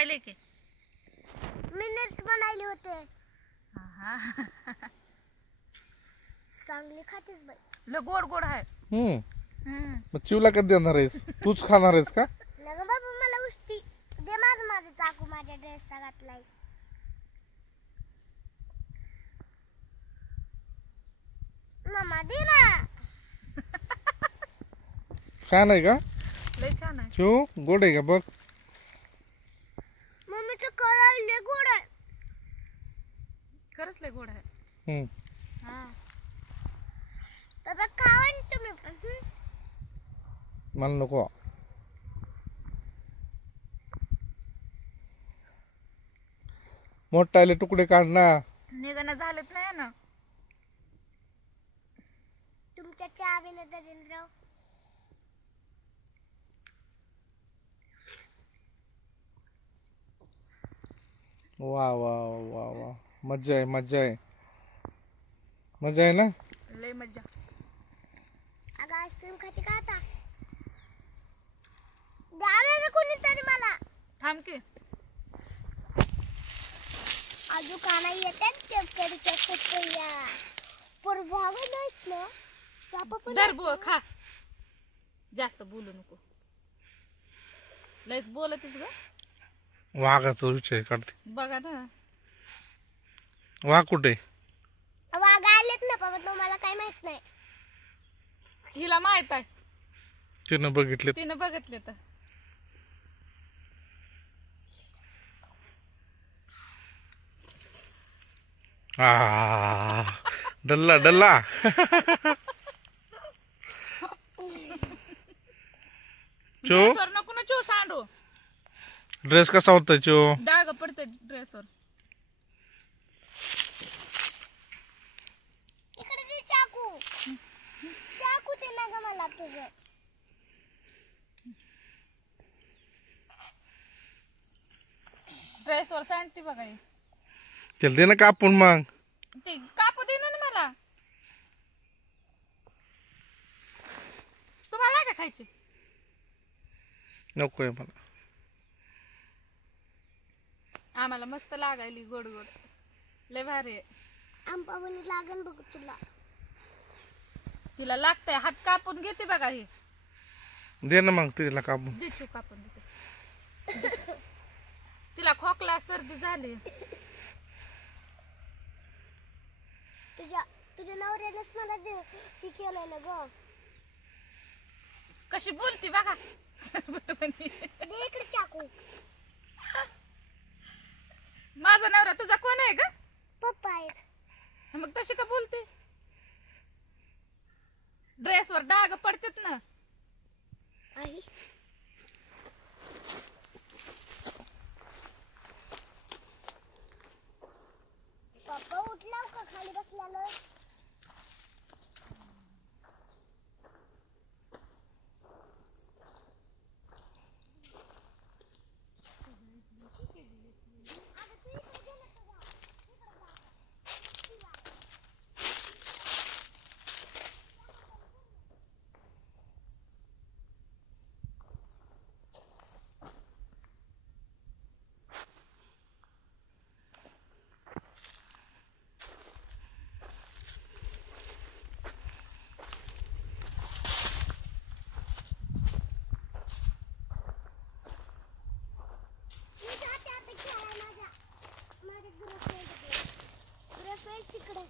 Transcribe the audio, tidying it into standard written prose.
पाहिले की मी नीट बनायले होते. हा चांगली खातेस बाई. लय गोड गोड आहे. मग चिवला कधी देणार आहेस? तूच खाणार आहेस का? नग बाबा मला उष्टी दे. माझा चाकू माझ्या ड्रेसचा घातलाय. मामा दे ना. छान आहे का? लय छान आहे. चिव गोड आहे का बघ? मम्मी तर करायले गोड आहे. खरंच लय गोड आहे. हा बाबा खावा ना तुम्ही पण. मला नको. मोठाले तुकडे काढ ना. निघणं झालेत नाही ना. तुमच्या चावीने दरिंद्रराव. वा वा वा वा, मज्जा आहे मज्जा आहे. मजा आहे ना? लय मज्जा. अगं आईस्क्रीम खाते का आता? द्या ना कोणीतरी मला. थांब की अजून काना येतात चक्करच्या चक्करया. पर भावा नाहीत ना. सापा पण दर बो खा. जास्त बोलू नको. लयच बोलतेस ग. वाघाचा विषय काढते. बघा ना. वाघ कुठे? वाघ आलेत ना बाबा. तुम्हाला काय माहित नाही. हिला माहित आहे. तिनं बघितले. तिने बघितले तर. डल्ला डल्ला. चो ड्रेसवर नको ना चो सांडू. ड्रेस कसा होता चो? डाग पडते ड्रेसवर. इकडे दे चाकू. चाकू दे ना ग मला तुझं. ड्रेसवर सांडते बघा ही. चल दे ना कापून मग. ते कापू दे ना मला. तुम्हाला नाही का खायची? नकोय मला. आम्हाला मस्त लागायली गोड गोड. लय भारी आहे. आंबावणी लागन बघ तुला. तिला लागतंय. हात कापून घेते बघा ही. दे ना मग तिला कापून. दे चू कापून देते. तिला खोकला सर्दी झाली. तुझ्या नवऱ्यानेच मला ती केलंय ना ग. कशी बोलती बघा. दे इकडे चाकू. माझा नवरा तुझा कोण आहे ग? पप्पा आहेत. मग तशी का बोलते? ड्रेसवर डाग पडतात ना. आई पप्पा उठलाव का खाली बसल्याला? तिकडे